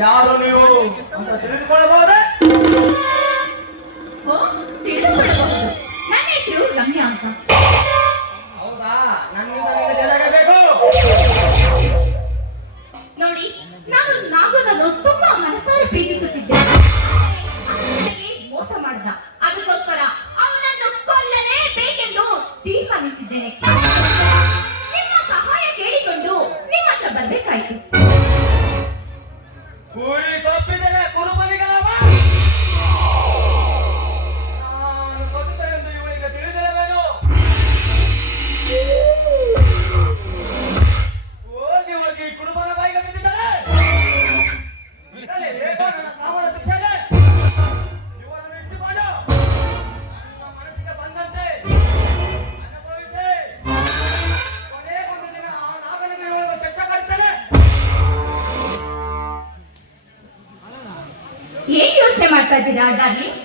ಯಾರು ನೀವು ಅಂತ ತಿಳಿದುಕೊಳ್ಳಬಹುದೇ? ನನ್ನ ಹೆಸರು ರಮ್ಯಾ ಅಂತ. ಹೌದಾ? ನನ್ನಿಂದ ನಿಮಗೆ ತಿಳಿಯಬೇಕು. ನೋಡಿ, ನಾನು ನಾಗನನ್ನು ತುಂಬಾ ಮನಸಾರೆ ಪ್ರೀತಿಸುತ್ತಿದ್ದೇನೆ. ಮೋಸ ಮಾಡಿದ, ಅದಕ್ಕೋಸ್ಕರ ಅವನನ್ನು ಕೊಲ್ಲಲೇಬೇಕೆಂದು ತೀರ್ಮಾನಿಸಿದ್ದೇನೆ. ನಿಮ್ಮ ಸಹಾಯ ಕೇಳಿಕೊಂಡು ನಿಮ್ಮ ಹತ್ರ ಬರ್ಬೇಕಾಯ್ತು. ಕುರಿ ತಪ್ಪಿದರೆ ಕುರುಬನಿಗಳವ. ನಾನು ಕೊಟ್ಟ ಎಂದು ಇವಳಿಗೆ ತಿಳಿದಿರಬೇಕು. ಹೋಗಿ ಹೋಗಿ ಕುರುಬನ ಬಾಯಿಗೆ ಬಿದ್ದಿದ್ದಾರೆ. ಹೇಗೋ ನನ್ನ ಕಾಮದ ಶಿಕ್ಷೆ ಇವಳನ್ನು ಇಟ್ಟುಕೊಂಡು ನನ್ನ ಮನಸ್ಸಿಗೆ ಬಂದಂತೆ ಅನುಭವಿಸಿ ಕೊನೆಗೊಂದು ದಿನ ಆ ನಾಗನಿಗೆ ಇವಳಿಗೆ ಚಟ್ಟ ಕಟ್ತಾರೆ. ಏನ್ ಯೋಚನೆ ಮಾಡ್ತಾ ಇದ್ದೀರಾ ಡಾರ್ಲಿಂಗ್?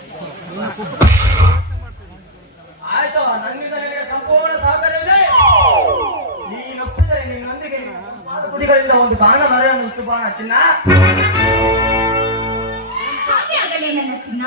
ಆಯ್ತು, ನನ್ನಿಂದ ನಿನಗೆ ಸಂಪೂರ್ಣ ಸಹಕಾರವಿದೆ. ನೀನೊಪ್ಪಿದರೆ ನಿನ್ನೊಂದಿಗೆ ತುಟಿಗಳಿಂದ ಒಂದು ಬಾಣ ಮರವನ್ನು ಸುಬಾಣ ಚಿನ್ನ. ಹಾಗೆ ಆಗಲೇ ನನ್ನ ಚಿನ್ನ.